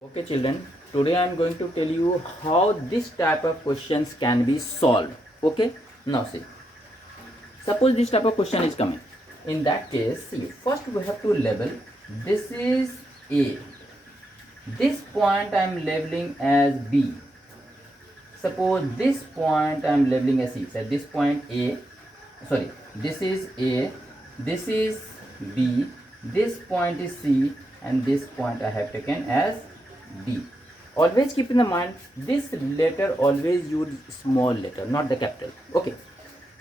Okay children, today I am going to tell you how this type of questions can be solved. Okay, now see, suppose this type of question is coming. In that case, see, first we have to label. This is A. This point I am labeling as B. Suppose this point I am labeling as C. So this point A, sorry, this is A, this is B, this point is C, and this point I have taken as D. Always keep in the mind, this letter always use small letter, not the capital. Okay,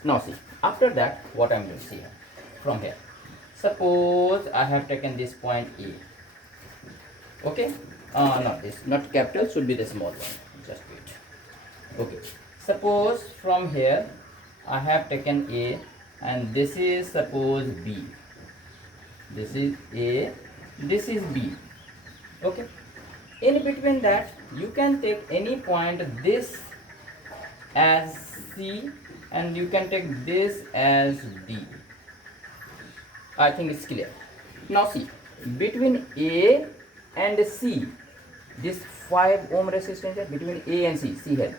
now see, after that what I'm going to see from here. Suppose I have taken this point A. Okay, not this, not capital, should be the small one. Just wait. Okay, suppose from here I have taken A and this is suppose B. This is A, this is B. Okay, in between that you can take any point, this as C and you can take this as D. I think it's clear. Now see, between A and C, this 5 ohm resistance is between A and C. See here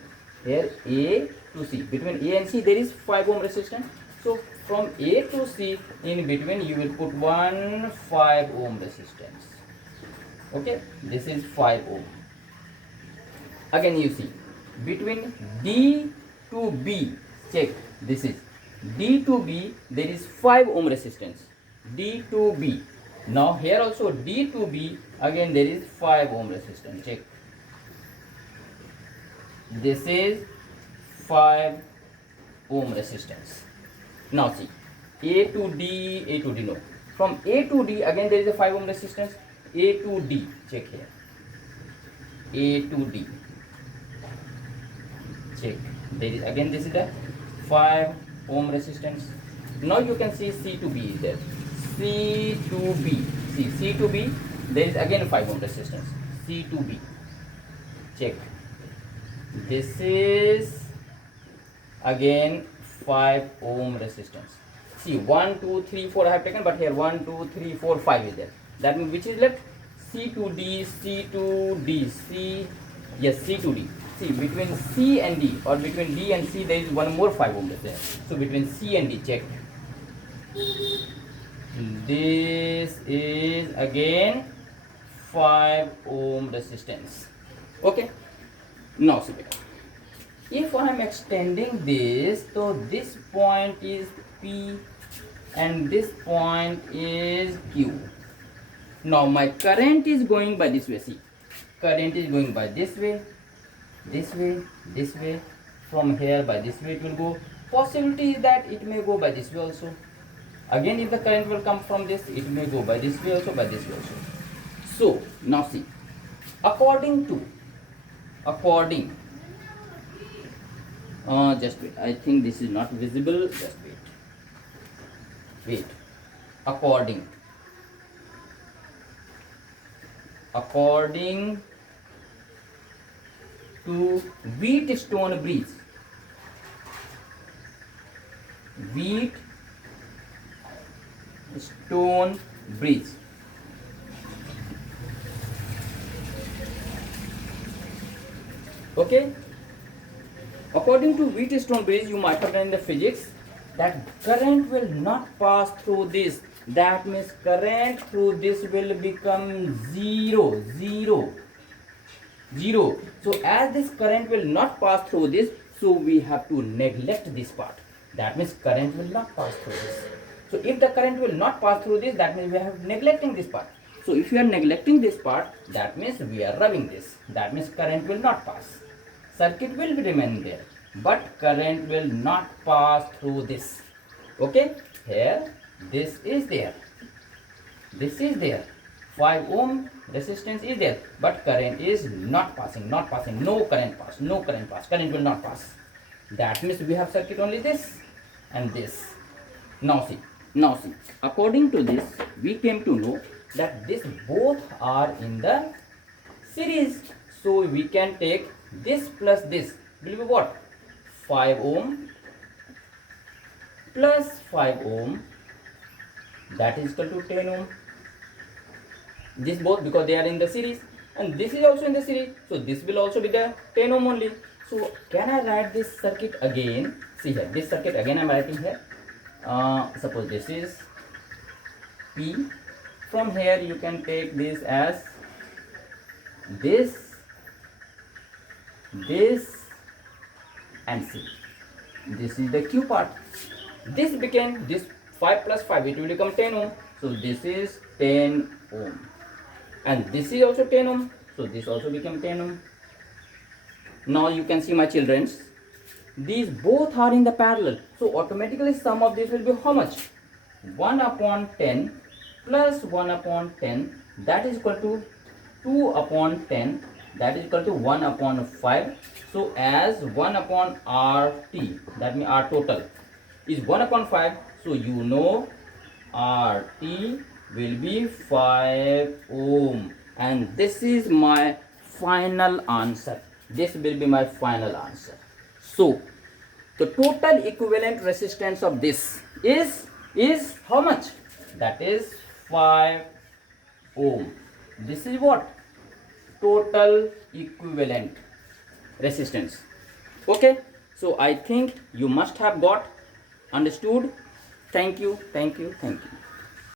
A to C, between A and C there is 5 ohm resistance. So from A to C, in between you will put one 5 ohm resistance. Okay, this is 5 ohm. Again you see, between D to B, check, this is D to B, there is 5 ohm resistance. D to B. Now here also D to B, again there is 5 ohm resistance. Check. This is 5 ohm resistance. Now see, A to D, no. From A to D, again there is a 5 ohm resistance. A to D, check here. A to D. Check. There is again, this is the 5 ohm resistance. Now you can see C to B is there. C to B. See, C to B, there is again 5 ohm resistance. C to B. Check. This is again 5 ohm resistance. See, 1, 2, 3, 4 I have taken, but here 1, 2, 3, 4, 5 is there. That means which is left? C to D, C to D, C, yes, C to D. See, between C and D or between D and C there is one more 5 ohm there. So between C and D, check. This is again 5 ohm resistance. Okay. Now see, if I am extending this, so this point is P and this point is Q. Now my current is going by this way. See, current is going by this way, this way, this way. From here by this way it will go. Possibility is that it may go by this way also. Again, if the current will come from this, it may go by this way also, by this way also. So now see, according, just wait, I think this is not visible. Just wait. According to Wheatstone bridge, okay, according to Wheatstone bridge, you might have done in the physics that current will not pass through this. That means current through this will become zero. So as this current will not pass through this, so we have to neglect this part. That means current will not pass through this. So if the current will not pass through this, that means we are neglecting this part. So if we are neglecting this part, that means we are rubbing this. That means current will not pass. Circuit will remain there, but current will not pass through this. Okay, here this is there, 5 ohm resistance is there, but current is not passing, no current pass, current will not pass. That means we have circuit only this and this. Now see, according to this we came to know that this both are in the series. So we can take this plus this will be what? 5 ohm plus 5 ohm, that is equal to 10 ohm. This both, because they are in the series. and this is also in the series, so this will also be the 10 ohm only. So can I write this circuit again? See here, this circuit again I'm writing here. Suppose this is P. From here you can take this as this and C. This is the Q part. This became this 5 plus 5, it will become 10 ohm. So this is 10 ohm. And this is also 10 ohm. So this also became 10 ohm. Now you can see, my childrens, these both are in the parallel. So automatically sum of this will be how much? 1 upon 10 plus 1 upon 10, that is equal to 2 upon 10, that is equal to 1 upon 5. So as 1 upon RT, that means R total is 1 upon 5. So you know RT will be 5 ohm. And this is my final answer. This will be my final answer. So the total equivalent resistance of this is how much? That is 5 ohm. This is what? Total equivalent resistance. Okay, so I think you must have got understood. Thank you.